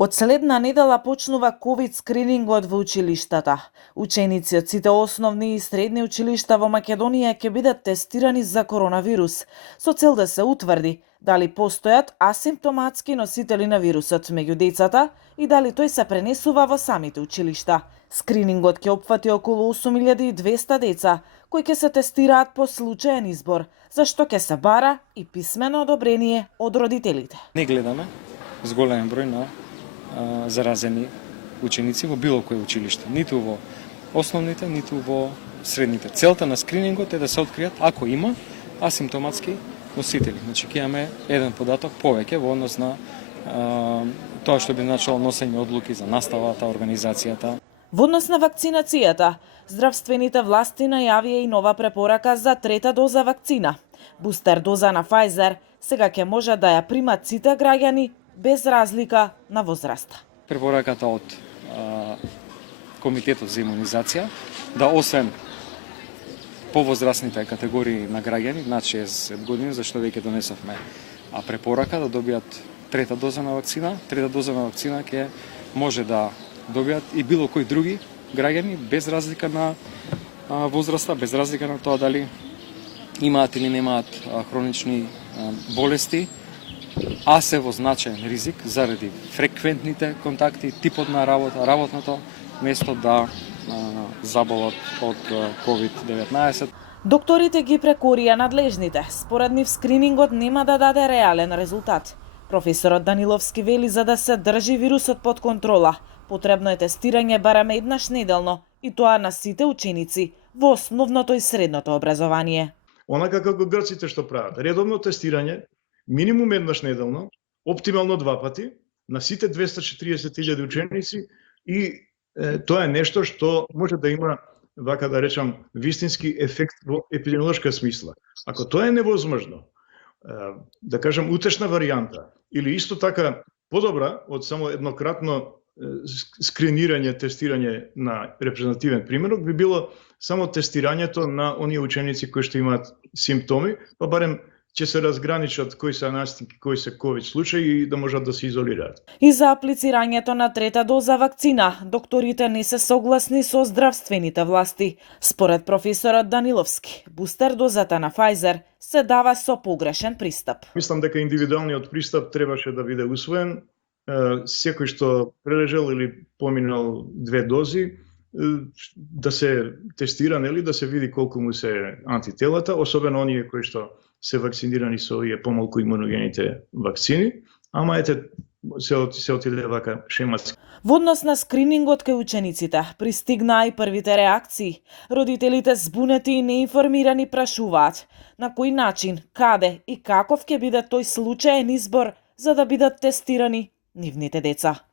Од следна недела почнува ковид скринингот во училиштата. Ученици од сите основни и средни училишта во Македонија ќе бидат тестирани за коронавирус, со цел да се утврди дали постојат асимптоматски носители на вирусот меѓу децата и дали тој се пренесува во самите училишта. Скринингот ќе опфати околу 8200 деца, кои ќе се тестираат по случаен избор, за што ќе се бара и писмено одобрение од родителите. Не гледаме зголемен број на заразени ученици во било кој училиште, ниту во основните, ниту во средните. Целта на скринингот е да се откријат ако има асимптоматски носители. Значи ќе имаме еден податок повеќе во однос на тоа што би значило носење одлуки за наставата, организацијата. Во однос на вакцинацијата, здравствените власти најавија и нова препорака за трета доза вакцина. Бустер доза на Pfizer сега ќе може да ја примат сите граѓани без разлика на возраста. Препораката од Комитетот за имунизација да освен повозрастните категории на граѓани над 60 години, зашто веќе донесовме препорака да добијат трета доза на вакцина. Трета доза на вакцина ќе може да добијат и било кои други граѓани без разлика на возраста, без разлика на тоа дали имаат или немаат хронични болести, а се во значаен ризик заради фреквентните контакти, типот на работа, работното место да заболат од COVID-19. Докторите ги прекорија надлежните. Според нив скринингот нема да даде реален резултат. Професорот Даниловски вели за да се држи вирусот под контрола, потребно е тестирање барем еднаш неделно и тоа на сите ученици во основното и средното образование. Онака како грците што прават, редовно тестирање, минимум еднаш неделно, оптимално 2 пати, на сите 240.000 ученици и тоа е нешто што може да има, вака да речам, вистински ефект во епидемиолошка смисла. Ако тоа е невозможно, да кажам утешна варијанта, или исто така подобра од само еднократно скринирање, тестирање на репрезентативен примерок, би било само тестирањето на оние ученици кои што имаат симптоми, па барем ќе се разграничат кои се настинки, кои се ковид случаи и да можат да се изолираат. И за аплицирањето на трета доза вакцина, докторите не се согласни со здравствените власти. Според професорот Даниловски, бустер дозата на Pfizer се дава со погрешен пристап. Мислам дека индивидуалниот пристап требаше да биде усвоен. Секој што прележал или поминал 2 дози, да се тестира, нели, да се види колку му се антителата, особено оние кои што се вакцинирани со овие помалку имуногените вакцини, ама ете се отиде вака шематски. Во однос на скринингот кај учениците пристигнаа и првите реакции. Родителите збунети и неинформирани прашуваат на кој начин, каде и каков ќе биде тој случаен избор за да бидат тестирани нивните деца.